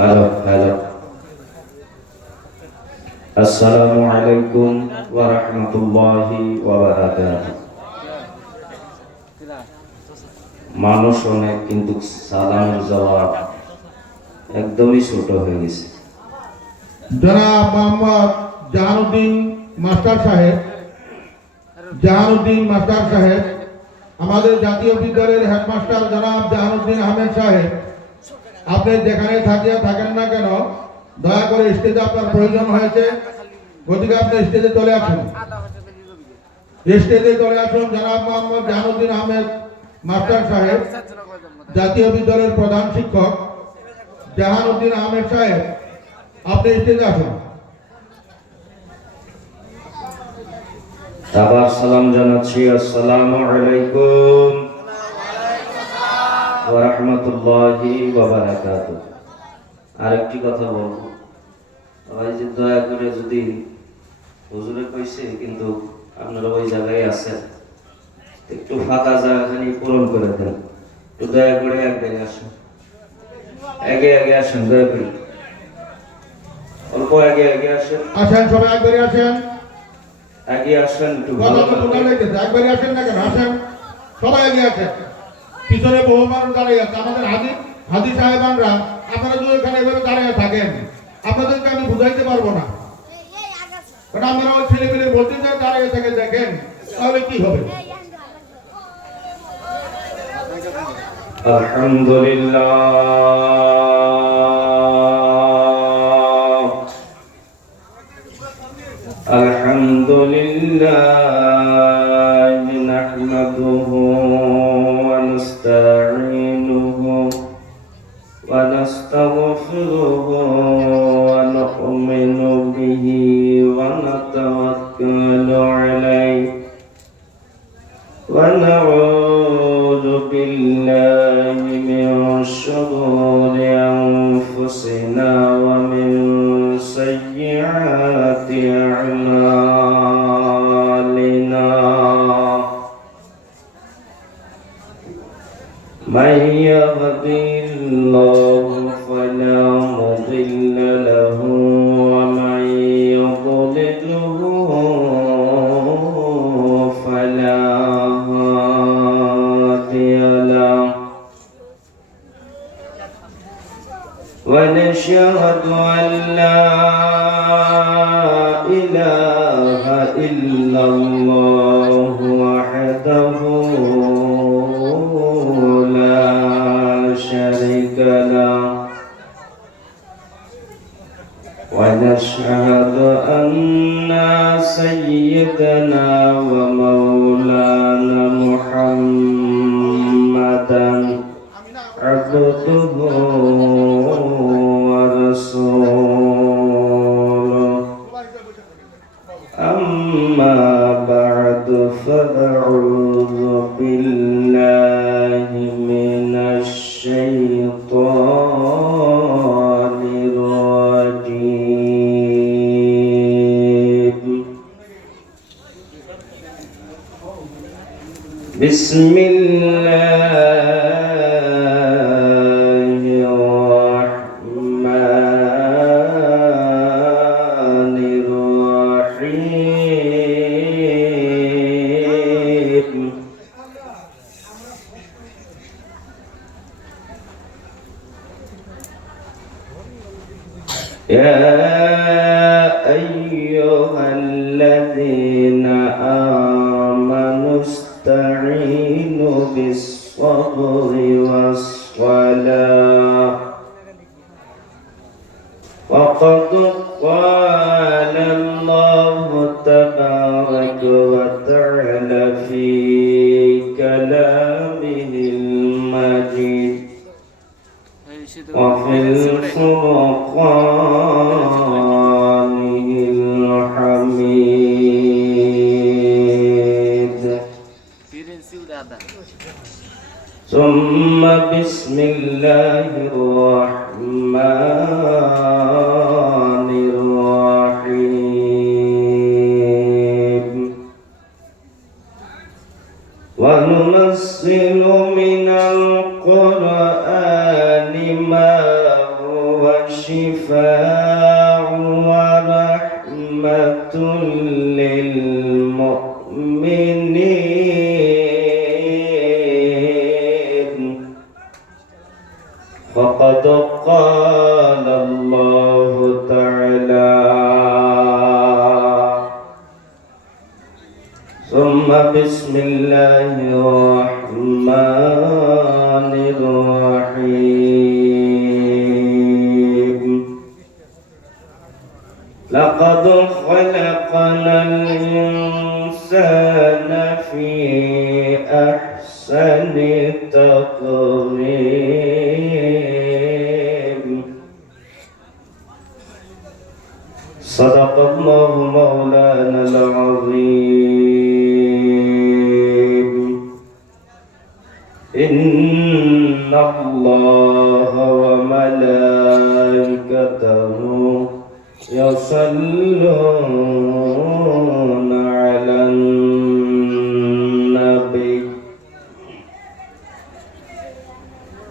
Hello. আসসালামু আলাইকুম ওয়া রাহমাতুল্লাহি ওয়া বারাকাতুহু। মানুষ অনেক, কিন্তু সালামের জবাব একদমই ছোট হয়ে গেছে। জনাব মোহাম্মদ জাহানুদ্দিন মাস্টার সাহেব, আমাদের জাতীয় বিদ্যালয়ের হেডমাস্টার জনাব জাহানুদ্দিন আহমেদ সাহেব, আপনি যেখানে থাকেন না কেন, দয়া করে স্টেজে আপনার প্রয়োজন হয়েছে, গতিকে আপনি স্টেজে চলে আসুন। জনাব মোহাম্মদ জাহানুদ্দিন আহমেদ মাস্টার সাহেব, জাতীয় বিদ্যালয়ের প্রধান শিক্ষক জাহানুদ্দিন আহমেদ সাহেব, আপনি স্টেজে আসুন। আবার সালাম জানাচ্ছি। আসসালামু আলাইকুম ওয়া রাহমাতুল্লাহি ওয়া বারাকাতুহু। আরেকটি কথা বলবো, ওই যে দয়া করে, যদি হুজুরে কইছে কিন্তু আপনারা ওই জায়গায় আছেন, একটু ফাঁকা জায়গাখানি পূরণ করে দেন। একটু দয়া করে আগে আসুন, আগে আসুন, দয়া করে অল্প আগে আসেন। সবাই একবারে আসেন। আগে আসেন, একটু ভালো একবারে আসেন না কেন, আসেন সবাই আগে আসেন। পিছনে বহু মানুষ দাঁড়িয়ে আছে, আমাদের হাজি সাহেবানরা, আপনারা যদি এখানে এভাবে দাঁড়িয়ে থাকেন, আপনাদেরকে আমি বুঝাইতে পারবো না। কারণ আপনারা ওই ছেলে পেলে বলতে যে দাঁড়িয়ে থেকে দেখেন, তাহলে কি হবে? আলহামদুলিল্লাহ নাহমাদুহু ওয়া নাস্তাঈনুহু ওয়া নাস্তাগফিরুহু ওয়া নু'মিনু বিহি ওয়া নাতাওয়াক্কালু আলাইহি ওয়া নাউযু বিল্লাহি মিন শুরুরি আনফুসিনা ওয়া মিন sayyi'ati a'malina. Man yahdihillahu fala mudilla lahu wa man yudlilhu fala hadiya lahu. ونشهد أن لا إله إلا الله وحده لا شريك له ونشهد أن سيدنا ومولانا محمدا عبده ورسوله. أما بعد فأعوذ بالله من الشيطان الرجيم. بسم الله يا أيها الذين آمنوا استعينوا بالصبر والصلاة وقد قال الله تبارك وتعالى في كلامه المجيد وفي الفرقان الحميد. ثم بسم الله الرحمن الرحيم. وننزل من القرآن ما هو وشفاء ورحمة للمؤمنين فقد قال الله تعالى ثم بسم الله الرحمن الرحيم لقد خلقنا الإنسان في أحسن تقويم صدق الله مولانا العظيم إن الله وملائكته يصلون على النبي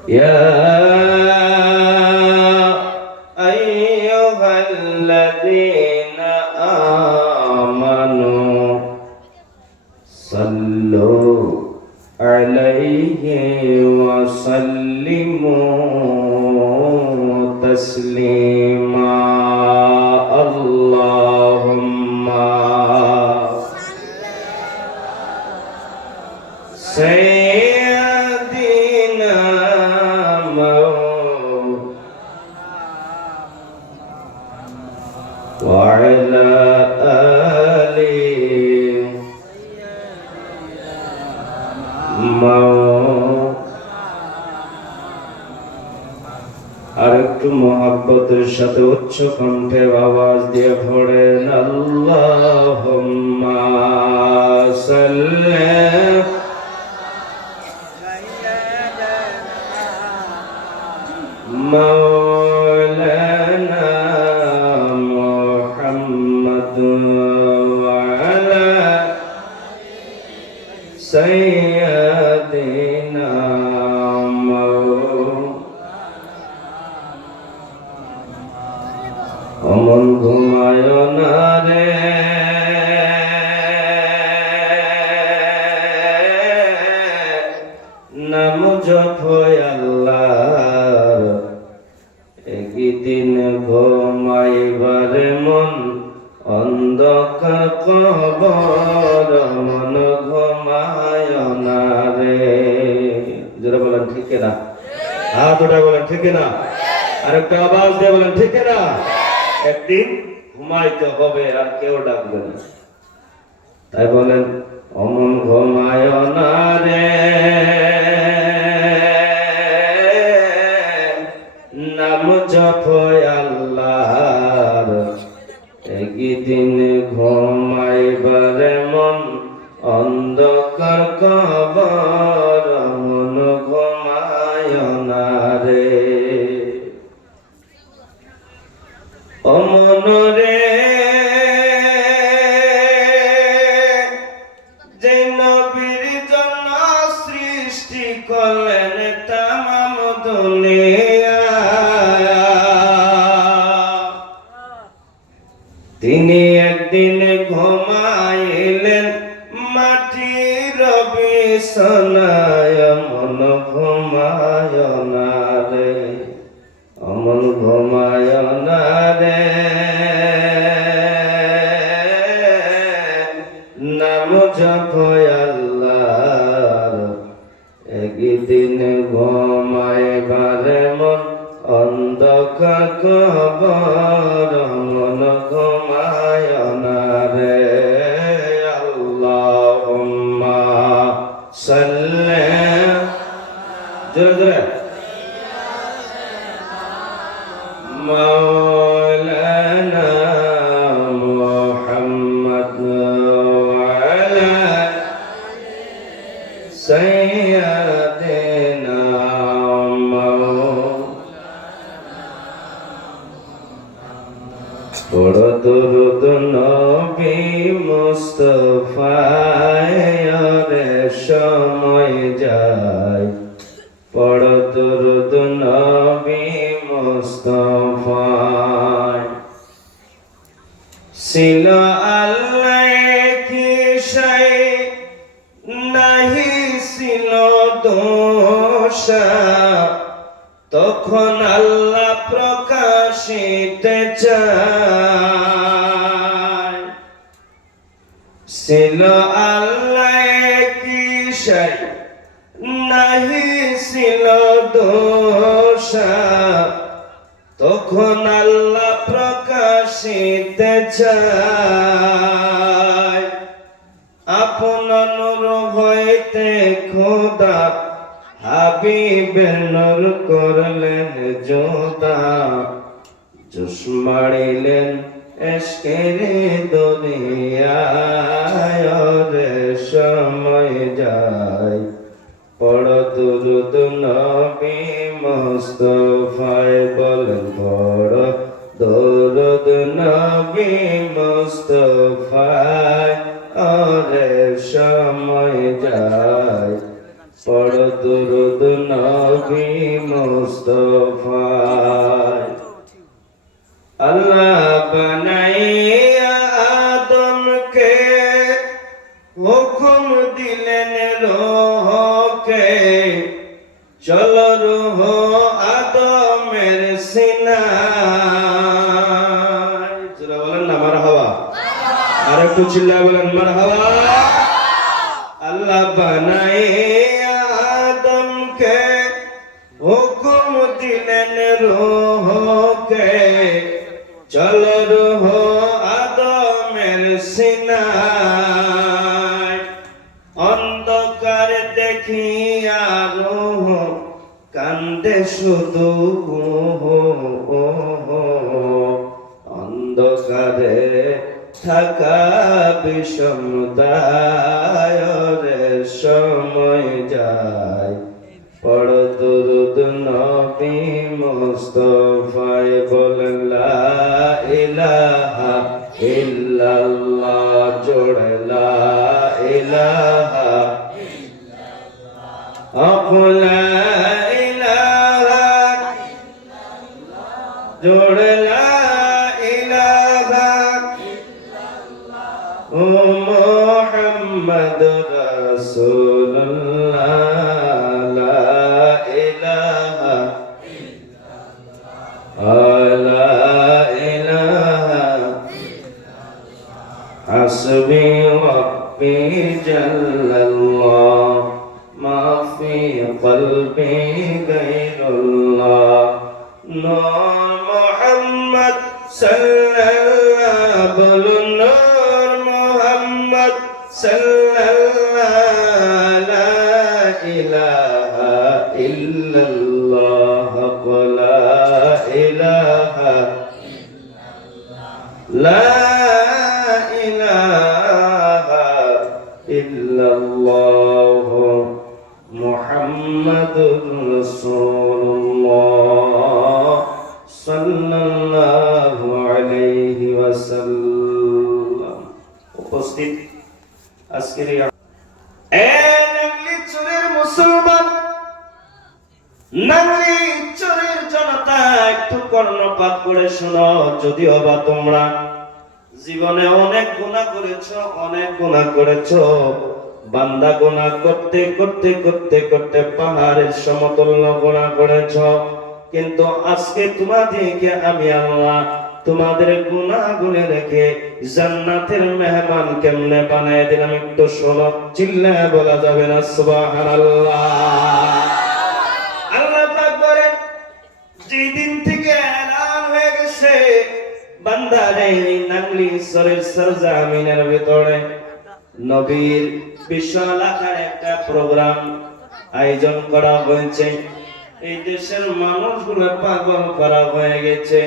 يا أيها الذين آمنوا صلوا عليه وسلموا تسليما اللهم سيدنا وعلى آله আর একটু মোহাব্বতের সাথে উচ্চ কণ্ঠে আওয়াজ দিয়ে পড়েন আল্লাহুম্মা সাল্লি মাওলানা মুহাম্মদ ওয়া আলা সাইয়্যিদিনা অমন ঘুমায় না রে নাম জপ আল্লাহর একদিন ঘুমাইবার মন অন্ধকার কবর মন ঘুমায় না রে যারা বলেন ঠিক না হাত উঠে বলেন ঠিক না আরেকটা আওয়াজ দিয়ে বলেন ঠিক না একদিন ঘুমাইতে হবে আর কেউ ডাকবে না তাই বলেন অমন ঘুমায় না রে নাম জপ আল্লাহর একদিন ঘুমাইবার মন অন্ধকার কবর মন ঘুমায় না রে অমন রে যে নবীর জন্য সৃষ্টি করলেন তামাম দুনিয়া তিনি একদিন ঘুমাইলেন মাটির বিছানায় মন ঘুমায় না রে অমন ঘুমায় না রে নাম জপ আল্লাহর একদিন ঘুমাইবার মন অন্ধকার কবর মন ঘুমায় না রে আল্লাহুম্মা সাল্লি জোরে مولانا محمد وعلى سيدنا বড় দরুদ নবী মুস্তাফার সময় যায় বড় দরুদ নবী মুস্তাফা ফায় ছিল আল্লাহ কি শাই নাহি ছিল দোষা তখন আল্লাহ প্রকাশিতে চায় ছিল আল্লাহ কি শাই নাহি ছিল দোষা তখন আল্লাহ প্রকাশিতে চায় আপন নূর হইতে খোদা হাবিবের নূর করলেন জোদা জোশ মারিলেন এশকের দুনিয়ায় রে সময় যায় পড় দুরুদ নবী মুস্তাফায় বলেন পড় দুরুদ নবী মুস্তাফায় আরে সময় যায় পড় দুরুদ নবী মুস্তাফায় আল্লাহ বানাইয়া আদমকে হুকুম দিলেন রোহকে চলো রুহ আদমের সিনায় যারা বলেন না মারহাবা আর একটু চিল্লায় বলেন মারহাবা আল্লাহ বানাইয়া আদমকে হুকুম দিলেন রোহকে চলো রুহ আদমের সিনায় অন্ধকার দেখিয়া রুহ কান্দে শুধু অন্ধকারে থাকা বিষমদায় রে সময় যায় পড় দুরুদ নবী মুস্তাফায় বলেন লা ইলাহা ইল্লাল্লাহ জোড়ে লা ইলাহা লা ইলাহা জোড়ে লা ইলাহা ও মুহাম্মদ রাসূলুল্লাহ حسبي ربي جل الله ما في قلبي غير الله نور محمد صلى الله نور محمد صلى الله لا إله إلا الله لا إله لا মুহাম্মাদুর রাসূলুল্লাহ সাল্লাল্লাহু আলাইহি ওয়াসাল্লাম উপস্থিত আজকের নাংলি চোরের মুসলমান নাংলি চোরের জনতা একটু কর্ণপাত করে শোনো যদিও বা তোমরা জীবনে অনেক গুনাহ করেছো বান্দা গুনাহ করতে করতে করতে করতে পাহাড়ের সমতুল্য গুনাহ করেছ কিন্তু আজকে তোমাদেরকে আমি আল্লাহ তোমাদের গুনাহগুলো রেখে জান্নাতের মেহমান কেমনে বানায় দিলাম একটু শোনো চিল্লায় বলা যাবে না সুবহানাল্লাহ আল্লাহ পাক বলেন যেদিন থেকে এলান হয়ে গেছে বান্দারে নাংলি সরের সরজামিনের ভিতরে নবীর বিশাল আকারে একটা প্রোগ্রাম আয়োজন করা হয়েছে এই দেশের মানুষগুলো পাগল করা হয়ে গেছে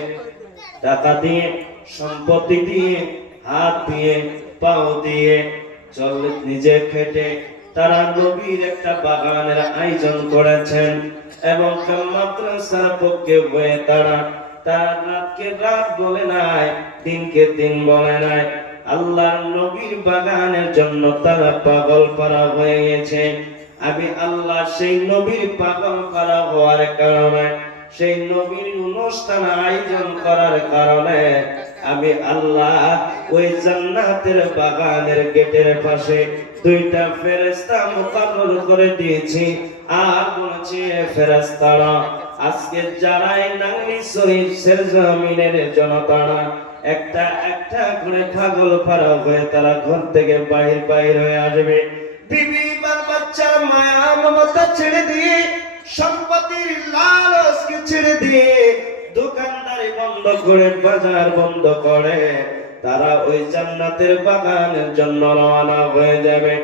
টাকা দিয়ে সম্পত্তি দিয়ে হাত দিয়ে পাও দিয়ে চল নিজে খেটে তারা নবীর একটা বাগানের আয়োজন করেছেন এবং মাদ্রাসার পক্ষে হয়ে তারা রাতকে রাত বলে নাই দিনকে দিন বলে নাই আল্লাহর নবীর বাগানের জন্য তারা পাগল করা হয়ে গেছে আমি আল্লাহ সেই নবীর পাগল করা হওয়ার কারণে সেই নবীর অনুষ্ঠান আয়োজন করার কারণে আমি আল্লাহ ওই জান্নাতের বাগানের গেটের পাশে দুইটা ফেরেশতা মুকরর করে দিয়েছি আর বলেছি ফেরেশতারা আজকে যারাই নাঙ্গলি শরীফ জমিনের জনতারা একটা একটা করে পাগল ফারা হয়ে তারা ঘর থেকে বাহির হয়ে আসবে বিবি বাচ্চার মায়া মমতা ছেড়ে দিয়ে সম্পত্তির লালচকে ছেড়ে দিয়ে দোকানদারি বন্ধ করে বাজার বন্ধ করে তারা ওই জান্নাতের বাগানের জন্য রওনা হয়ে যাবে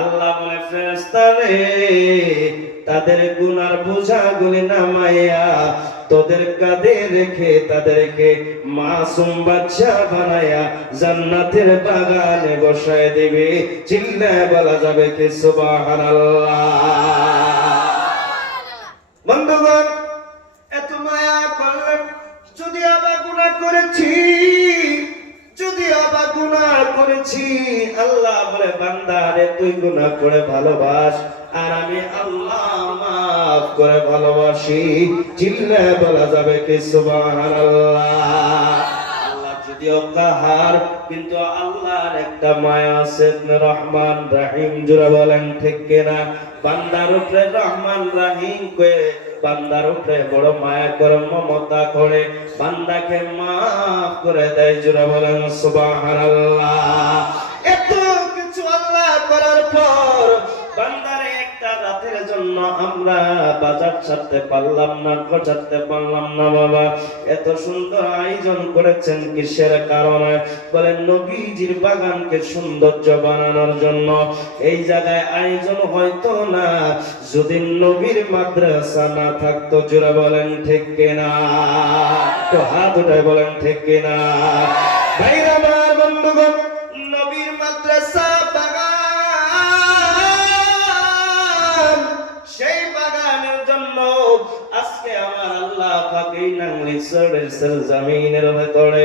আল্লাহ বলে ফেরেশতারে তাদের গুনার বোঝাগুলি নামাইয়া তোদের কাঁধে রেখে তাদেরকে মাসুম বাচ্চা বানায়া জান্নাতের বাগানে বসায় দিবে চিল্লায় বলা যাবে কি সুবহানাল্লাহ। বন্ধুগণ এত মায়া করলেন যদি আবার গুনাহ করেছি আল্লাহ বলে বান্দারে তুই গুনাহ করে ভালোবাস আর আমি আল্লাহ মাফ করে ভালোবাসি চিল্লায় বলা যাবে কি সুবহানাল্লাহ। আল্লাহ যদিও কাহার কিন্তু আল্লাহর একটা মায়া আছে রহমান রহিম জোরে বলেন ঠিক কিনা বান্দার উপরে রহমান রহিম কয়ে বান্দার উপরে বড় মায়া করে মমতা করে বান্দাকে মাফ করে দেয় জোরে বলেন সুবহানাল্লাহ। এত কিছু আল্লাহ করার পর বান্দারে একটা রাতের জন্য আমরা বাজার ছাড়তে পারলাম না গোছাতে পারলাম না বাবা এত সুন্দর আয়োজন করেছেন কিসের কারণে বলেন নবীজির বাগানকে সৌন্দর্য বানানোর জন্য এই জায়গায় আয়োজন হয়তো না যদি নবীর মাদ্রাসা না থাকতো জোরে বলেন ঠিক কিনা তো হাত উঠায় বলেন ঠিক কিনা ভাইরা আমার বন্ধুগণ নবীর মাদ্রাসা সেই বাগানের জন্য আজকে আমার আল্লাহ পাক এই নাঙ্গলি শরীফের জমিনের ভেতরে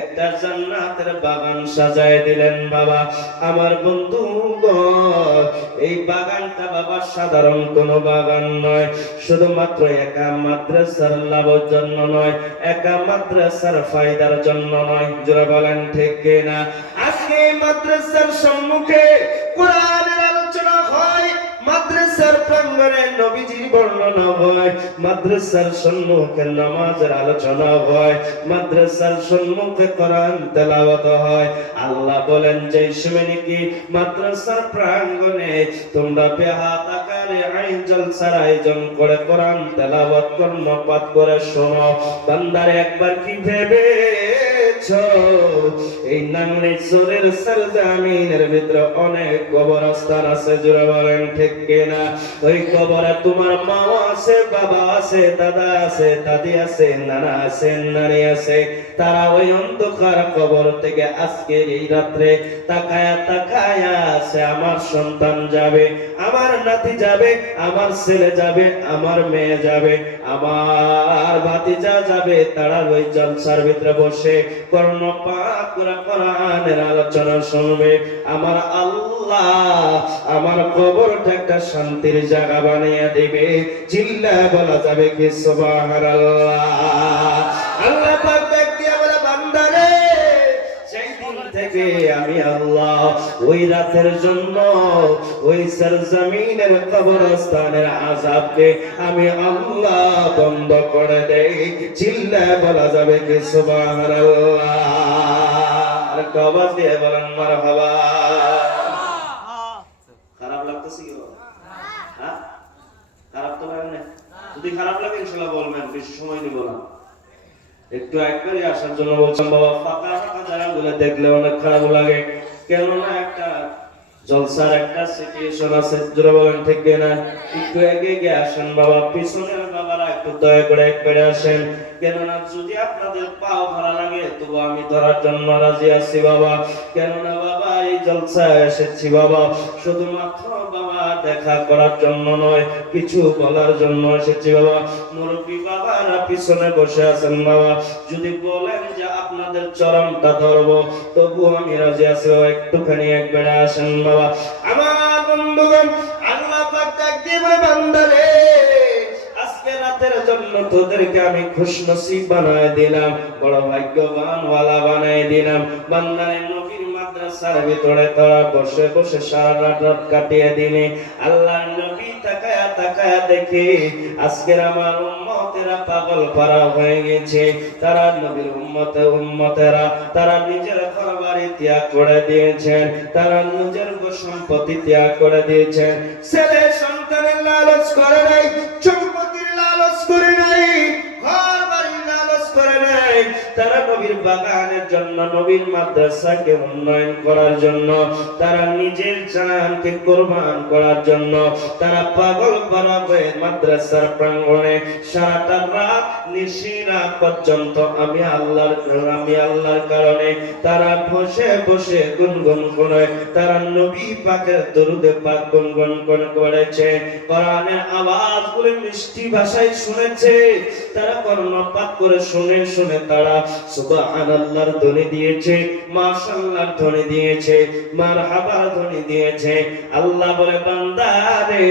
একটা জান্নাতের বাগান সাজায় দিলেন বাবা আমার বন্ধুগণ এই বাগানটা বাবা সাধারণ কোনো বাগান নয় শুধুমাত্র একা মাদ্রাসার লাভের জন্য নয় একা মাদ্রাসার ফায়দার জন্য নয় জোরে বলেন ঠিক কিনা আজকে এই মাদ্রাসার সম্মুখে কোরআনের আলোচনা হয় মাদ্রাসার প্রাঙ্গণে নবীজির বর্ণনা হয় মাদ্রাসার সম্মুখে নামাজের আলোচনা হয় মাদ্রাসার সম্মুখে কোরআন তেলাওয়াত হয় আল্লাহ বলেন যে সময় নাকি মাদ্রাসার প্রাঙ্গণে তোমরা বেহাত আকারে আইন জলসার আয়োজন করে কোরআন তেলাওয়াত কর্মপাঠ করে শোনো বান্দারে একবার কি ভেবে এই নাঙ্গলি শরীর সরজমিনের ভিতরে অনেক কবরস্থান আছে জোরে বলেন ঠিক কিনা ওই কবরে তোমার মা আছে বাবা আছে দাদা আছে দাদি আছে নানা আছে নানি আছে তারা ওই অন্ধকার কবর থেকে আজকে এই রাত্রে তাকায়া আছে আমার সন্তান যাবে আমার নাতি যাবে আমার ছেলে যাবে আমার মেয়ে যাবে আমার ভাতিজা যাবে তারা ওই জলসার ভিতরে বসে কর্ণপাত করে কোরআনের আলোচনা শুনবে আমার আল্লাহ আমার কবরটা একটা শান্তির জায়গা বানিয়ে দিবে চিল্লায় বলা যাবে কি সুবহানাল্লাহ। আল্লাহ পাক দেখিয়া বলে বান্দারে সেই দিন থেকে আমি আল্লাহ ওই রাতের জন্য ওই সরজমিনের কবরস্থানের আযাবকে আমি আল্লাহ বন্ধ করে দেই চিল্লায় বলা যাবে কি সুবহানাল্লাহ। আর আওয়াজ দিয়ে বলেন মারহাবা। খারাপ লাগতেছে কি বাবা হ্যাঁ খারাপ তো লাগে না যদি খারাপ লাগে ইনশাআল্লাহ বলবেন বেশি সময় নিব না একটু একবারই আসার জন্য বলছেন বাবা ফাঁকা ফাঁকা জায়গাগুলো দেখলে অনেক খারাপ লাগে কেননা একটা জলসার একটা সিচুয়েশন আছে জোরে বলেন ঠিক কিনা একটু এগিয়ে আসেন বাবা পিছনের বাবারা একটু দয়া করে একবারে আসেন কেননা যদি আপনাদের পাও ভালো লাগে তবু আমি ধরার জন্য রাজি আছি বাবা কেননা বাবা এই জলসায় এসেছি বাবা শুধুমাত্র বাবা দেখা করার জন্য নয় কিছু বলার জন্য এসেছি বাবা মুরব্বী বাবারা পিছনে বসে আছেন বাবা যদি বলেন যে আপনাদের চরমটা ধরবো তবু আমি রাজি আছি বাবা একটুখানি একবারে আসেন বাবা আমার বন্ধুগণ আল্লাহ পাক ডাক দিয়ে বলে বান্দারে আজকে রাত জান্নাতের জন্য তোদেরকে আমি খুশনসিব বানায় দিলাম, বড় ভাগ্যবান ওয়ালা বানায় দিলাম। বান্দারে নবীর মাদ্রাসার ভিতরে তোরা বসে বসে সারা রাত কাটিয়ে দিলে আল্লাহর নবী তাকায়া তাকায়া দেখে আজকের আমার উম্মতেরা পাগল পারা হয়ে গেছে। তারা নবীর উম্মতেরা তারা নিজের ঘরবাড়ি ত্যাগ করে দিয়েছেন, তারা নিজের সম্পত্তি ত্যাগ করে দিয়েছেন। ছেলে সন্তানের লালচ করে নাই, সম্পত্তির লালচ করে নাই, ঘর বাড়ির লালচ করে নাই। তারা নবীর বাগানের জন্য, নবীর মাদ্রাসাকে উন্নয়ন করার জন্য, তারা নিজের জানকে কোরবান করার জন্য তারা পাগল পারা হয়ে মাদ্রাসার প্রাঙ্গণে সারাটা রাত নিশিরা পর্যন্ত আমি আল্লাহর কারণে তারা বসে বসে গুনগুন করে তারা নবী পাকের দরুদে পাক গুনগুন করেছে। কোরআনের আওয়াজগুলো মিষ্টি ভাষায় শুনেছে, তারা কর্ণপাত করে শুনে শুনে তারা সুবহানাল্লাহর ধ্বনি দিয়েছে, মাশাআল্লাহর ধ্বনি দিয়েছে, মারহাবার ধ্বনি দিয়েছে। আল্লাহ বলে বান্দা রে,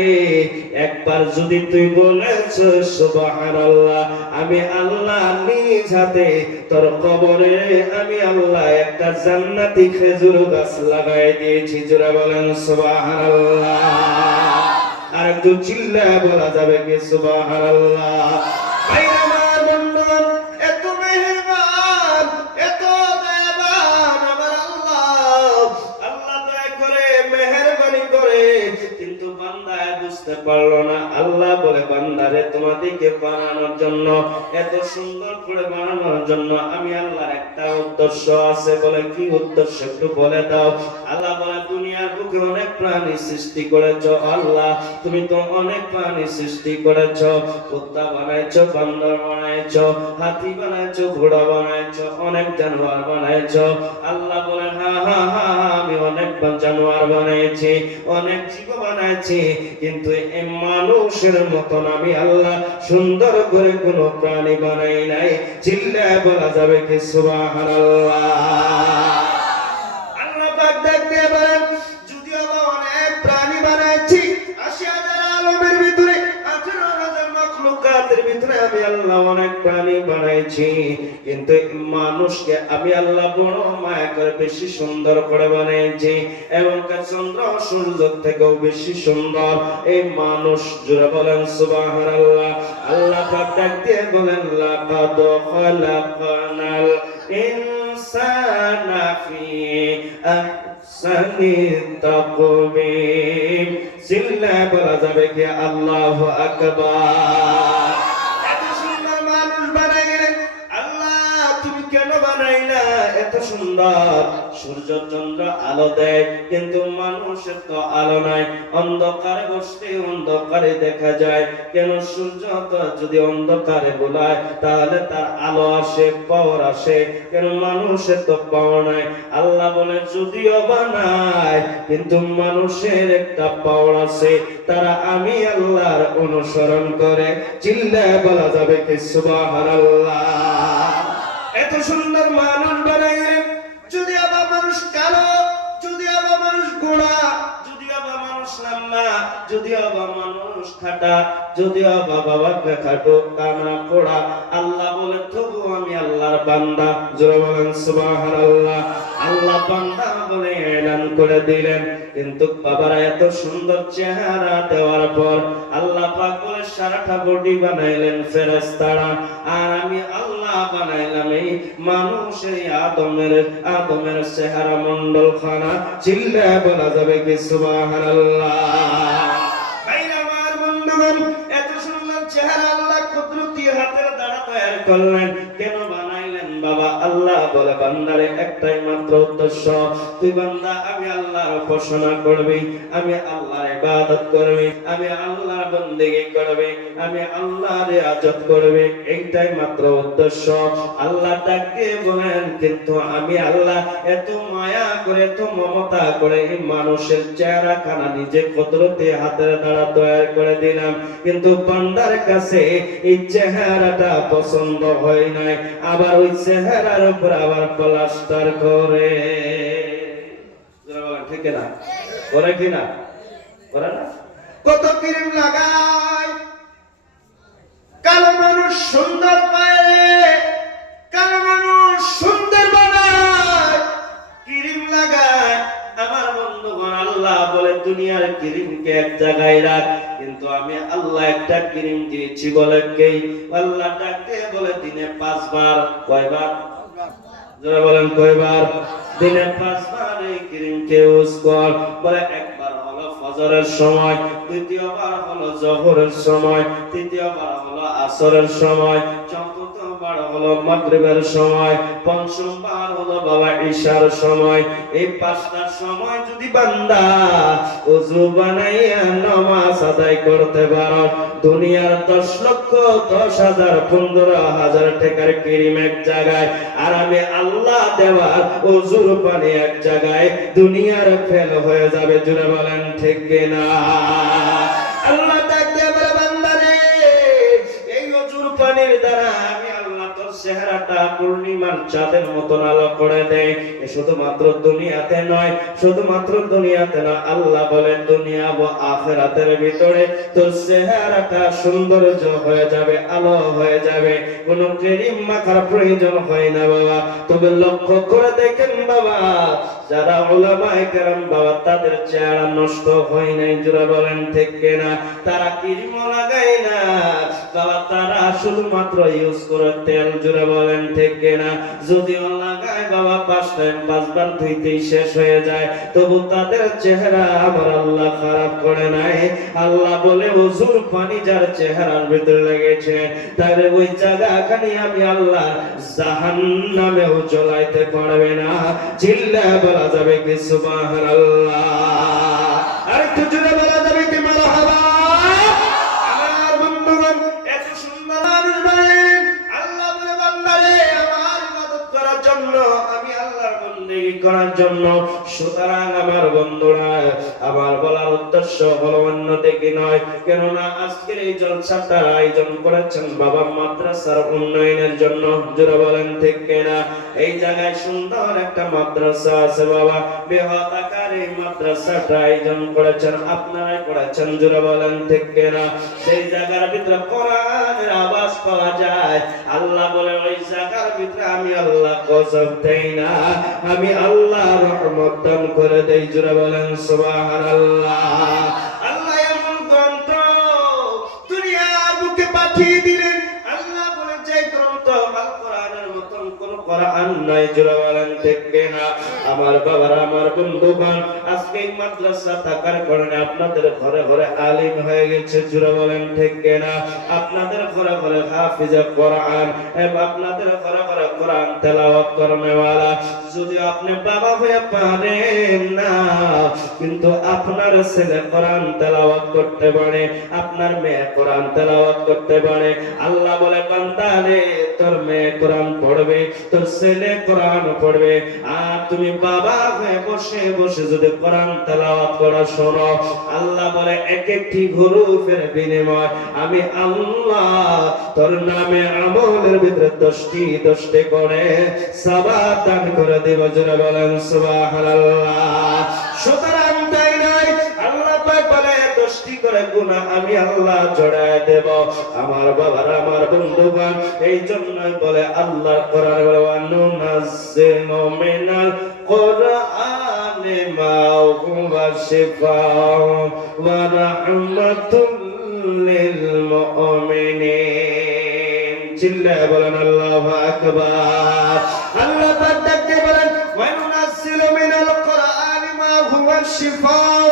একবার যদি তুই বলেছ সুবহানাল্লাহ, আমি আল্লাহ নিজ হাতে তোর কবরে আমি আল্লাহ একটা জান্নাতি খেজুর গাছ লাগাই দিয়েছি। জোরে বলেন সুবহানাল্লাহ। আর একটু চিল্লায় বলা যাবে কি সুবহানাল্লাহ? ভাইরা আমার বন্ধুগণ, এত মেহেরবান, এত দয়াবান আমার আল্লাহ। আল্লাহ দয়া করে মেহেরবানি করে, কিন্তু বান্দা বুঝতে পারলো না। আল্লাহ বলে বান্দারে তোমাদেরকে বানানোর জন্য, এত সুন্দর করে বানানোর জন্য আমি আল্লাহর একটা উদ্দেশ্য আছে। বলে কি উদ্দেশ্য একটু বলে দাও। আল্লাহ বলে দুনিয়ার বুকে অনেক প্রাণী সৃষ্টি করেছো আল্লাহ, তুমি তো অনেক প্রাণী সৃষ্টি করেছো, কুত্তা বানাইছো, বান্দর বানাইছো, হাতি বানাইছো, ঘোড়া বানাইছো, অনেক জানোয়ার বানাইছো। আল্লাহ বলে হ্যাঁ হ্যাঁ হ্যাঁ, আমি অনেক জানোয়ার বানাইছি, অনেক জীব বানাইছি, কিন্তু এই মানুষের মতন আমি আল্লাহ সুন্দর করে কোনো প্রাণী বানাই নাই। চিল্লায় বলা যাবে কি সুবহানাল্লাহ? আল্লাহ পাক ডাক দিয়ে বলেন, যদিও বা অনেক প্রাণী বানাইছি, ৮০,০০০ আলমের ভিতরে, ১৮,০০০ মাখলুকাতের ভিতরে আমি আল্লাহ অনেক প্রাণী বানাইছি, কিন্তু মানুষকে আমি আল্লাহ বড় মায়া করে বেশি সুন্দর করে বানাইছি, এবং চন্দ্র সূর্য থেকেও বেশি সুন্দর এই মানুষ। জোরে বলেন সুবহানাল্লাহ। আল্লাহ পাক ডাক দিয়ে বলেন, লাকাদ খালাকনাল ইনসানা ফি আহসানি তাকওয়িম। চিল্লায় বলা যাবে কি আল্লাহু আকবার? এত সুন্দর মানুষ বানাইলেন আল্লাহ, তুমি কেন বানাইলা এত সুন্দর? সূর্য চন্দ্র আলো দেয়, কিন্তু মানুষের তো আলো নাই, অন্ধকারে বসলে অন্ধকারে দেখা যায়। কেন সূর্য তো যদি অন্ধকারে বোলায় তাহলে তার আলো আসে, পাওয়ার আসে, কেন মানুষের তো পাওয়ার নাই? আল্লাহ বলে যদিও বানায়, কিন্তু মানুষের একটা পাওয়ার আছে, তারা আমি আল্লাহর অনুসরণ করে। চিল্লায় বলা যাবে কি সুবহানাল্লাহ? এত সুন্দর মানুষ বানাইলেন, যদি আবার মানুষ কালো, যদি আবার মানুষ গোড়া, যদি আবার মানুষ লম্বা, যদি আবার মানুষ খাটা, যদি আবার বাবাকে খাটো কানা পোড়া, আল্লাহ বলে তবু আমি আল্লাহর বান্দা। জোরে বলেন সুবহানাল্লাহ। আল্লাহ বান্দা বলে এলান করে দিলেন, কিন্তু বাবারা এত সুন্দর চেহারা দেওয়ার পর আল্লাহ পাক বলে সারাটা বডি বানাইলেন ফেরেশতারা, আর আমি আল্লাহ বানাইলাম এই মানুষের আদমের চেহারা মন্ডল খানা। চিল্লায় বলা যাবে কি সুবহানাল্লাহ? ভাইরা আমার বন্ধুগণ, এত সুন্দর চেহারা আল্লাহ কুদরতি হাতের দ্বারা তৈরি করলেন। কেন বানাইলেন বাবা? আল্লাহ বলে বান্দারে একটাই মাত্র উদ্দেশ্য, তুই বান্দা আমি আল্লাহর উপাসনা করবি, আমি আল্লাহর ইবাদত করবি, আমি আল্লাহর বন্দেগী করবি, আমি আল্লাহর ইবাদত করবি, এইটাই মাত্র উদ্দেশ্য। আল্লাহ ডাক দিয়ে বলেন, কিন্তু আমি আল্লাহ এত মায়া করে, এত মমতা করে এই মানুষের চেহারা খানা নিজে কুদরতি হাতের দ্বারা তৈরি করে দিলাম, কিন্তু বান্দার কাছে এই চেহারাটা পছন্দ হয় নাই, আবার ওই চেহারার উপর আবার প্লাস্টার করে। ঠিক না? করে কিনা? করে না? কত ক্রিম লাগায়, কালো মানুষ সুন্দর পায়, কালো মানুষ সুন্দর বানায়, ক্রিম লাগায়। আমার বন্ধুগণ, আল্লাহ বলে দুনিয়ার ক্রিমকে এক জায়গায় রাখ, কিন্তু আমি আল্লাহ একটা ক্রিম দিয়েছি। বলে কে? আল্লাহ ডাকতে বলে দিনে 5 বার। কয়বার? যারা বলেন কয়বার? দিনে 5 বার এই ক্রিমকে ইউজ কর। বলে একবার হলো ফজরের সময়, দ্বিতীয়বার হলো জোহরের সময়, তৃতীয়বার হলো আসরের সময়, চতুর্থবার হলো মাগরিবের সময়, পঞ্চমবার হলো বাবা ইশার সময়। এই 5টা সময় যদি বান্দা ওযু বানাইয়া নামাজ আদায় করতে পারো, দুনিয়ার 10 লক্ষ 10,000 15,000 টাকার ক্রিম এক জায়গায়, আর আমি আল্লাহ দেওয়ার ওযুর পানি এক জায়গায়, দুনিয়ার ফেল হয়ে যাবে। জুড়ে বলেন ঠিক কিনা? আল্লাহ ডাক দিয়ে বলে, বান্দা রে, এই ওযুর পানির দ্বারা আমি আল্লাহ তোর চেহারাটা পূর্ণিমার চাঁদের মতন আলো করে দেয়। শুধুমাত্র দুনিয়াতে নয়, শুধুমাত্র দুনিয়াতে না, আল্লাহ বলেন দুনিয়া ও আখিরাতের ভিতরে তোর চেহারাটা সৌন্দর্য হয়ে যাবে, আলো হয়ে যাবে। কোনো ক্রিম মাখার প্রয়োজন হয় না বাবা। তবে লক্ষ্য করে দেখেন বাবা, যারা উলামায়ে কেরাম বাবা, তাদের চেহারা নষ্ট হয় নাই। জোরে বলেন ঠিক কিনা? তারা ক্রিম লাগায় না বাবা, তারা শুধুমাত্র ইউজ করে তেল। জোরে বলেন ঠিক কিনা? যদিও লাগায় বাবা 5 টাইম 5 বার ধুইতেই শেষ হয়ে যায়, তবু তাদের চেহারা আমার আল্লাহ খারাপ করে নাই। আল্লাহ বলে ওযুর পানি যার চেহারার ভিতরে লেগেছে, তাহলে ওই জায়গাখানি আমি আল্লাহ জাহান্নামেও জ্বলাইতে পারবে না। চিল্লায়ে বলা যাবে কি সুবহানাল্লাহ? আর একটু জোরে বলা যাবে কি মারহাবা? আমার বন্ধুগণ, এত সুন্দর মানুষ বলেন, আল্লাহ বলে বান্দারে আমার ইবাদত করার জন্য, আমি আল্লাহর বন্দেগী করার জন্য। সুতরাং আমার বন্ধুরা, আমার বলার উদ্দেশ্য হলো অন্য দিকে নয়, কেননা আজকের এই জলসাটার আয়োজন করেছেন বাবা মাদ্রাসার উন্নয়নের জন্য। জোরে বলেন ঠিক কিনা? এই জায়গায় সুন্দর একটা মাদ্রাসা আছে বাবা, বৃহৎ আকারে এই মাদ্রাসাটা আয়োজন করেছেন, আপনারাই করেছেন। জোরে বলেন ঠিক কিনা? সেই জায়গার ভিতরে কোরআনের আওয়াজ পাওয়া যায়। আল্লাহ বলে ওই জায়গার ভিতরে আমি আল্লাহ গজব দেই না, আমি আল্লাহ রহমত দান করে দেই। জোরে বলেন সুবহানাল্লাহ। আল্লাহ এমন গ্রন্থ দুনিয়ার বুকে পাঠিয়ে দিলেন। আল্লাহ বলে যে গ্রন্থ আল কোরআনের মতন কোন কোরআন নাই। জোরে বলেন ঠিক কিনা? আমার বাবারা, আমার বন্ধুগণ, আজকে এই মাদ্রাসা থাকার কারণে আপনাদের ঘরে ঘরে আলিম হয়ে গেছে। জোরে বলেন ঠিক কিনা? আপনাদের ঘরে ঘরে হাফিজে কোরআন এবং আপনাদের ঘরে ঘরে কোরআন তেলাওয়াত করনেওয়ালা। যদি আপনি বাবা হয়ে পারেন না, কিন্তু আপনার ছেলে কোরআন তেলাওয়াত করতে পারে, আপনার মেয়ে কোরআন তেলাওয়াত করতে পারে। আল্লাহ বলে বান্দা রে, তোর মেয়ে কোরআন পড়বে, তোর ছেলে কোরআন পড়বে, আর তুমি বাবা হয়ে বসে বসে যদি কোরআন তেলাওয়াত করা শোনো, আল্লাহ বলে এক একটি হুরুফের বিনিময় আমি আল্লাহ তোর নামে আমলের ভিতরে 10টি করে সওয়াব দান করে দেব। জোরে বলেন সুবহানাল্লাহ। সুতরাং তাই নয়, আল্লাহ পাক বলে 10টি করে গুনাহ আমি আল্লাহ জড়ায় দেব। আমার বাবারা, আমার বন্ধুগণ, এই জন্যই বলে আল্লাহ কোরআন বলে ওয়ানুনাজ্জিলু মিনাল কোরআনি মা হুয়া শিফাউ ওয়া রাহমাতুল লিল মুমিনিন। চিল্লায়ে বলেন আল্লাহু আকবার। আল্লাহ পাক ডাকতে বলেন ওয়ানুনাজ্জিলু মিনাল কোরআনি মা হুয়া শিফাউ।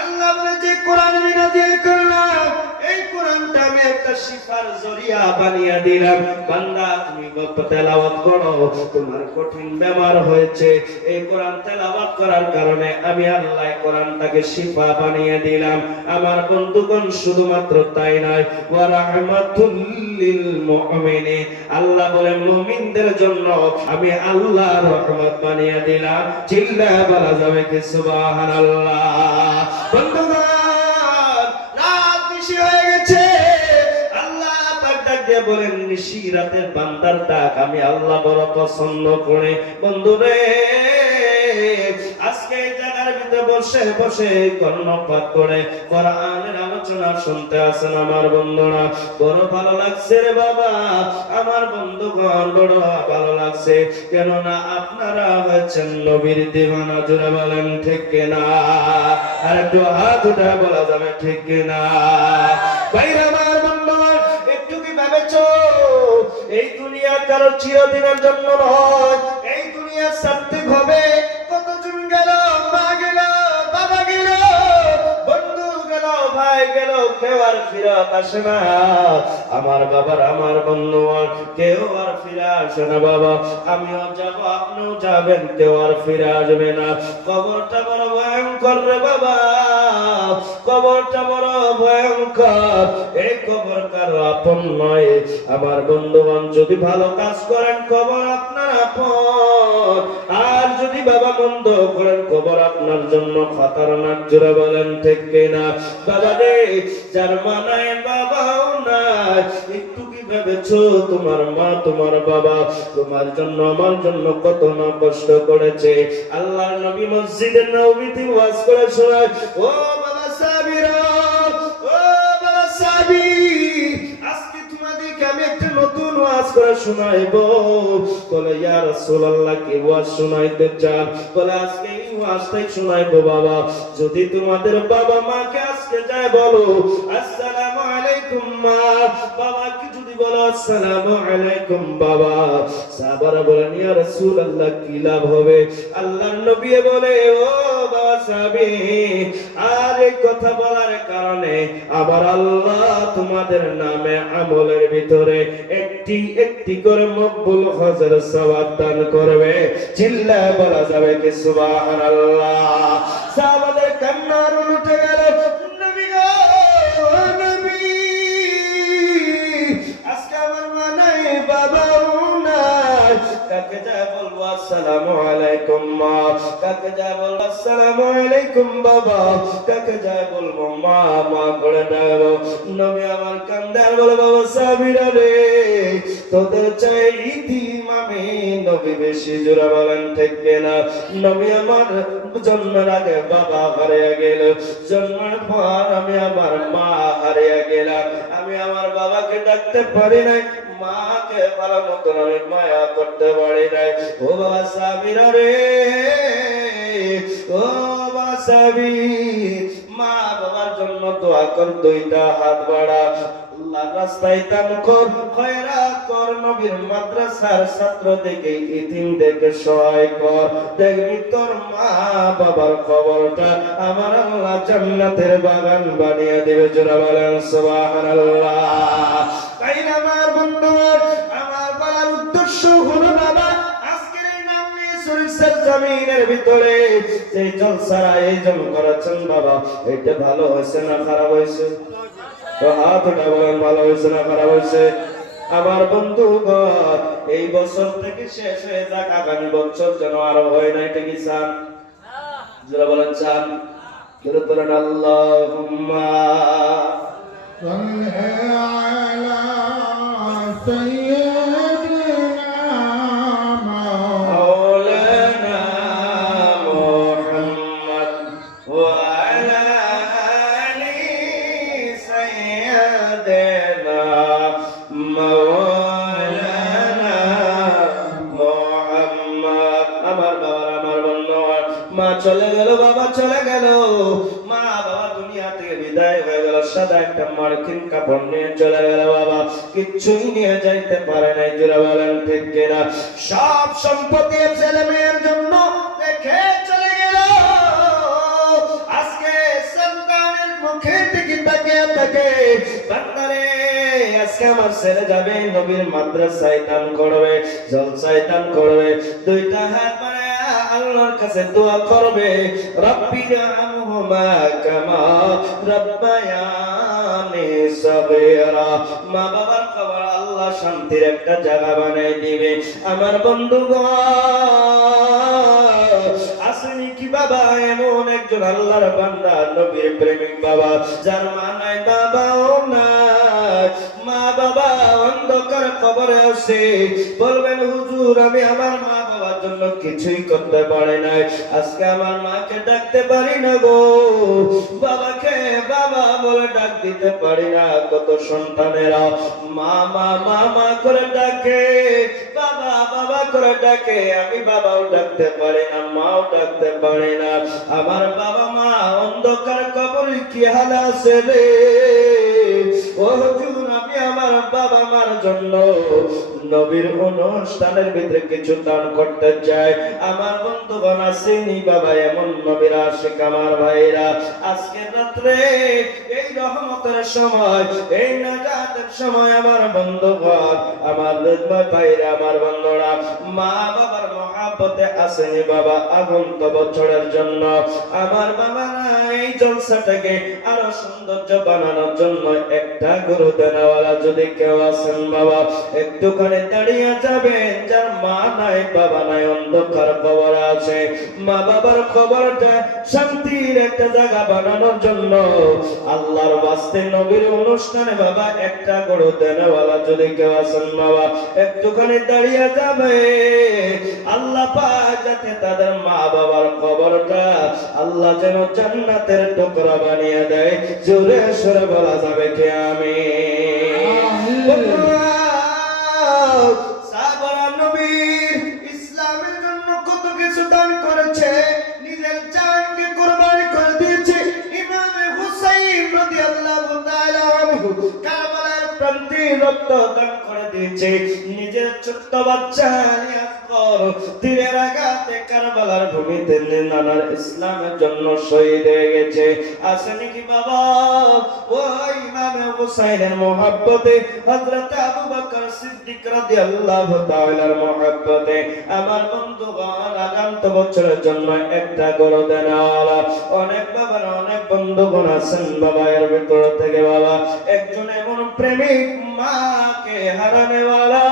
আল্লাহ বলে যে কোরআন আমি নাযিল করলাম, এই কোরআনটা আমি একটা শিফার জরিয়া বানিয়ে দিলাম। বান্দা তুমি তেলাওয়াত করো, তোমার কঠিন বেমার হয়েছে, এই কোরআন তেলাওয়াত করার কারণে আমি আল্লাহ কোরআনটাকে শিফা বানিয়ে দিলাম। আমার বন্ধুগণ, শুধুমাত্র তাই নয়, ওয়া রাহমাতুল লিল মুমিনিন। আল্লাহ বলে মুমিনদের জন্য আমি আল্লাহ রহমত বানিয়ে দিলাম। চিল্লায়ে বলা যাবে কি সুবহানাল্লাহ। বন্ধুগণ, রাত বেশি হয়ে গেছে, আল্লাহ পাক ডাক দিয়ে বলেন নিশি রাতের বান্দার ডাক আমি আল্লাহ বড় পছন্দ করে। বন্ধুরে, আজকে এই জায়গার ভিতরে বসে বসে কর্ণপাত করে কোরআনের আলোচনা শুনতে আসেন আমার বন্ধুরা, বড় ভালো লাগছে রে বাবা, আমার বন্ধুগণ বড় ভালো লাগছে, কেননা আপনারা হয়েছেন নবীর দিওয়ানা। জোরে বলেন ঠিক কিনা? আর একটু হাত উঠে বলা যাবে ঠিক কিনা? ভাইরা আমার বন্ধুগণ, একটু কি ভেবেছো এই দুনিয়া কারো চিরদিনের জন্য নয়? এই দুনিয়া সার্থক হবে। কতজন গেল, মা গেল, বাবা গেল, বন্ধু গেল, ভাই গেল, কেউ আর ফিরত আসে না। আমার বাবার, আমার বন্ধু কেউ আর ফিরে আসে না বাবা। আমিও যাব, আপনিও যাবেন, কেউ আর ফিরে আসবে না। কবরটা বড় ভয়ঙ্কর রে বাবা, কবরটা বড় ভয়ঙ্কর। এই কবর কারো আপন নয়। আমার বন্ধুগণ, যদি ভালো কাজ করেন কবর আপনার আপন, আর যদি বাবা মন্দ করেন কবর আপনার জন্য খতরনাক। জোরে বলেন ঠিক কিনা? বাবা রে, যার মা নাই বাবাও নাই, একটু কি ভেবেছো তোমার মা তোমার বাবা তোমার জন্য আমার জন্য কত না কষ্ট করেছে? আল্লাহর নবী মসজিদের নববীতে ওয়াজ করে শোনায়, ও বাবা সাবিরা, ও বাবা সাবি, আজকে তোমাদেরকে আমি একটা নতুন ওয়াজ করে শোনাইবো। বলে ইয়া রাসূলুল্লাহ, কি ওয়াজ শোনাইতে চান? বলে আজকে এই ওয়াজটাই শোনাইবো বাবা। যদি তোমাদের বাবা মাকে আজকে যায় বলো আসসালামু আলাইকুম মা, বাবাকে যদি বলো আসসালামু আলাইকুম বাবা, সাহাবারা বলেন ইয়া রাসূলুল্লাহ কি লাভ হবে? আল্লাহর নবী বলে, ও বাবা সাহাবী, আর এই কথা বলার কারণে আবার আল্লাহ তোমাদের নামে আমলের ভিতরে একটি একটি করে মকবুল হজের সওয়াব দান করবে। চিল্লায় বলা যাবে কি সুবহানাল্লাহ? সাহাবাদের কান্নার উঠে গেল, নবী গো, নবী, আজকে আমার মা নাই, বাবাও নাই, কাকে যা বলবো আসসালামু আলাইকুম মা, কাকে যা বলবো আসসালামু আলাইকুম বাবা, কাকে যা বলবো মা মা করে ডাকবো। নবী আমার কান্দে আর বলে, বাবা সাবিরা রে, তোদের চাই ইতিম আমি নবী বেশি। জোরে বলেন ঠিক কিনা? নবী আমার জন্মের আগে বাবা হারিয়ে গেল, জন্মের পর আমি আমার মা হারিয়ে গেলাম। আমি আমার বাবাকে ডাকতে পারি নাই, মাকে ভালো মতন আমি মায়া করতে পারি নাই। ও বাবা সাবিরা রে, ও বাবা সাবি, মা বাবার জন্য দোয়া কর, দুইটা হাত বাড়া, আল্লাহর রাস্তায় দান কর, খয়রাত কর, নবীর মাদ্রাসার ছাত্র দেখে ইতিম দেখে সহায় কর। দেখবি তোর মা বাবার খবরটা আমার আল্লাহ জান্নাতের বাগান বানিয়ে দেবে। জোরে বলেন সুবহানাল্লাহ। তাই আমার বন্ধু, আমার বলার উদ্দেশ্য হলো বাবা, আজকের এই নামে সরিষার জমিনের ভিতরে যে জলসার আয়োজন করেছেন বাবা, এটা ভালো হয়েছে না খারাপ হয়েছে? তো হাত উঠে বলেন, ভালো হয়েছে না খারাপ হয়েছে? আমার বন্ধুগণ, এই বছর থেকে শেষ হয়ে যাক, আগামী বছর যেন আরো হয় না, এটা কি চান? যারা বলেন চান, যারা বলেন আল্লাহুম্মা সাল্লি আলা সাইয়্যিদিনা মাওলানা মুহাম্মদ ওয়া আলা আলি সাইয়্যিদিনা মাওলানা মুহাম্মদ। আমার বাবা, আমার বন্ধু, মা চলে গেল, বাবা চলে গেল, মা বাবা দুনিয়া থেকে বিদায় হয়ে গেল, সাদা একটা মার্কিন কাপড় নিয়ে চলে গেল বাবা, কিচ্ছুই নিয়ে যাইতে পারে নাই। জোরে বলেন ঠিক কিনা? সব সম্পত্তি ছেলে মেয়ের জন্য রেখে চলে গেল। আজকে সন্তানের মুখে দিকে তাকিয়ে থাকে, বান্দারে আজকে আমার ছেলে যাবে নবীর মাদ্রাসায় দান করবে, জলসায় দান করবে, দুইটা হাত বাড়ায় আল্লাহর কাছে দোয়া করবে, রব্বিরহামহুমা কামা রাব্বায়ানি সাগীরা। মা বাবার কবর আল্লাহ শান্তির একটা জায়গা বানাই দিবে। আমার বন্ধুগণ, আসেনি কি বাবা এমন একজন আল্লাহর বান্দা, নবীর প্রেমিক বাবা, যার মা নাই বাবাও নাই, মা বাবা অন্ধকার কবরে আছে, বলবেন হুজুর আমি আমার মা বাবা জন্য কিছুই করতে পারি নাই। আজকে আমার মাকে ডাকতে পারি না গো, বাবাকে বাবা বলে ডাক দিতে পারি না। কত সন্তানেরা মা মা মা মা করে ডাকে, বাবা বাবা করে ডাকে, আমি বাবাও ডাকতে পারি না, মাও ডাকতে পারি না। আমার বাবা মা অন্ধকার কবরে কি হাল আছে রে। ও হুজুর, আমি আমার বাবা মার জন্য নবীর অনুষ্ঠানের ভিতরে কিছু দান করতে চাই। আমার বন্ধুগণ আসেনি বাবা, এমন নবীর আশিক আমার ভাইরা, আজকে রাত্রে এই রহমতের সময়, এই নাজাতের সময় আমার বন্ধুগণ, আমার হৃদয় ভাইরা, আমার বন্ধুরা মা বাবার মহাব্বতে আসেনি বাবা আগন্ত বছরের জন্য। আমার বাবা এই জলসাটাকে আরো সৌন্দর্য বানানোর জন্য একটা গরু দেনাওয়ালা যদি কেউ আছেন বাবা, একটুখানি দাঁড়িয়ে যাবেন। যার মা নাই বাবা নাই, অন্ধকার কবর আছে, মা বাবার কবরটা শান্তির একটা জায়গা বানানোর জন্য আল্লাহর বাস্তে নবীর অনুষ্ঠানে বাবা একটা গরু দেনাওয়ালা যদি কেউ আছেন বাবা, একটুখানি দাঁড়িয়ে যাবে। আল্লাহ পাক যাতে তাদের মা বাবার কবরটা আল্লাহ যেন জান্নাতের টুকরা বানিয়ে দেয়। জোরে সরে বলা যাবে কি আমিন। সাহাবারা নবীর ইসলামের জন্য কত কিছু দান করেছে, নিজের জানকে কুরবানি করে দিয়েছে। ইমামে হুসাইন রাদিয়াল্লাহু তাআলা আনহু কারবালার প্রান্তে রক্ত দান করে দিয়েছে। নিজের ছোট্ট বাচ্চা তীরের আঘাতে কারবালার ভূমিতে নানার ইসলামের জন্য শহীদ হয়ে গেছে। আসেনি কি বাবা ওই ইমামে হুসাইনের মহব্বতে, হযরত আবু বকর সিদ্দিক রাদিয়াল্লাহু তাআলার মহব্বতে আমার বন্ধুগণ আগান্ত বছরের জন্য একটা গরু দেনাওয়ালা অনেক বাবার অনেক বন্ধুগণ আছেন বাবা। এর ভিতর থেকে বাবা একজন এমন প্রেমিক, মাকে হারানেওয়ালা,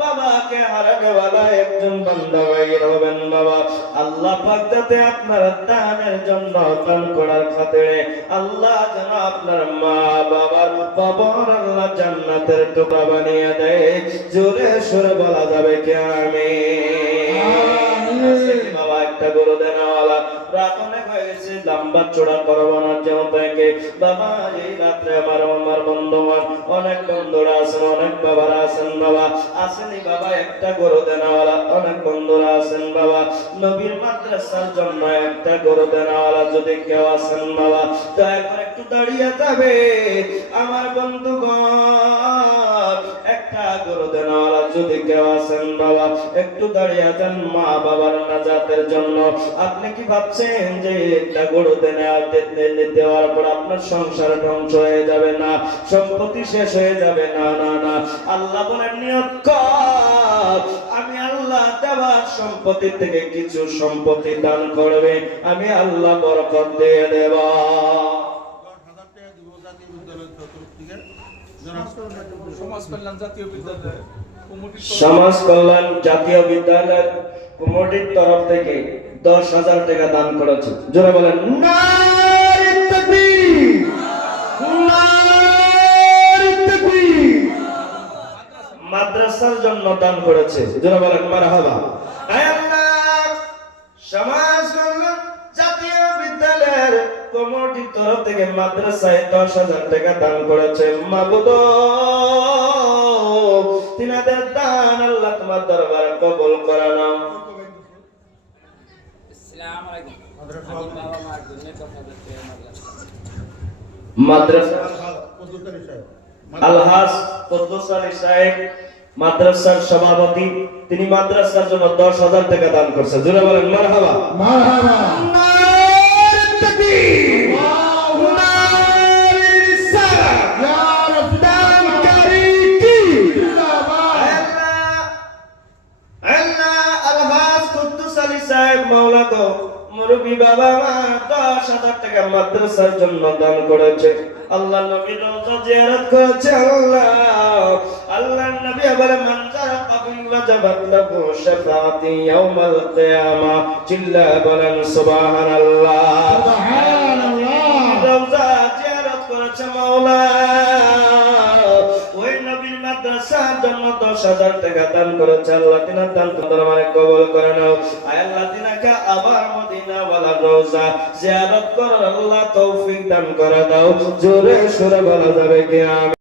বাবাকে হারানেওয়ালা একজন বান্দা বাইর হবেন বাবা। আল্লাহ পাক যাতে আপনার দানের জন্য দান করার খাতিরে আল্লাহ যেন আপনার মা বাবার কবর আল্লাহ জান্নাতের টুকরা বানিয়ে দেয়। জোরে সরে বলা যাবে কি আমিন। বাবা একটা গরু দেনাওয়ালা, রাত অনেক হয়ে গেছে, লম্বা চড়া করবো না যেন থেকে বাবা। এই রাত্রে আমার বন্ধুগণ অনেক বন্ধুরা আছেন, অনেক বাবারা আছেন বাবা, আসেনি বাবা একটা গরু দেনাওয়ালা অনেক বন্ধুরা আছেন বাবা। নবীর মাদ্রাসার জন্য একটা গরু দেনাওয়ালা যদি কেউ আছেন বাবা, দয়া করে একটু দাঁড়িয়ে যাবে আমার বন্ধুগণ। একটা গরু দেনাওয়ালা যদি কেউ আছেন বাবা, একটু দাঁড়িয়ে যান মা বাবার নাজাতের জন্য। আপনি কি ভাবছেন যে একটা গরু দেওয়ার পর আপনার সংসার ধ্বংস হয়ে যাবে? না, সম্পত্তি শেষ হয়ে যাবে? না না না, আল্লাহ বলেন নিয়ত কর, আমি আল্লাহ দেওয়ার সম্পত্তি থেকে কিছু সম্পত্তি দান করবে, আমি আল্লাহ বরকত দিয়ে দেব। সমাজ কল্যাণ জাতীয় বিদ্যালয় কমিটির তরফ থেকে 10,000 টাকা দান করেছে। জোরে বলেন নারে তাকবীর, নারে তাকবীর। মাদ্রাসার জন্য দান করেছে। জোরে বলেন মারহাবা। আয় আল্লাহ, সমাজ কল্যাণ জাতীয় বিদ্যালয়ের কমিটির তরফ থেকে মাদ্রাসায় 10,000 টাকা দান করেছে। মাবুদ, তিনাদের দান আল্লাহ তোমার দরবারে কবুল করে নাও। মাদ্রাসা আলহাজ কুদ্দুস আলী সাহেব মাদ্রাসার সভাপতি, তিনি মাদ্রাসার জন্য 10,000 টাকা দান করছেন। জোরে বলেন মারহাবা। মারহাবা। নারে তাকবীর, নারে রিসালাত, ইয়া রাসূল দানকারী কি জিন্দাবাদ। আল্লাহ আলহাজ কুদ্দুস আলী সাহেব মাওলা গো, মুরব্বি বাবা মা 10,000 টাকা মাদ্রাসার জন্য দান করেছে। আল্লাহ নবীর রওজা জিয়ারত করেছে। আল্লাহ নবী বলে মান যারা কবরি ওয়াজাবাত লাহু শাফাআতি ইয়াউমাল কিয়ামা, চিল্লা বলেন সুবহানাল্লাহ। সুবহানাল্লাহ। রওজা জিয়ারত করেছে মাওলা, ওই নবীর মাদ্রাসা মাদ্রাসার জন্য 10,000 টাকা দান করেছে আল্লাহ তিনার দান তোমার কবুল করে নাও আয় আল্লাহ তিনাকে আবার মদিনা ওয়ালা রওজা জিয়ারত করার আল্লাহ তৌফিক দান করে দাও জোরে সুরে বলা যাবে কি আমিন।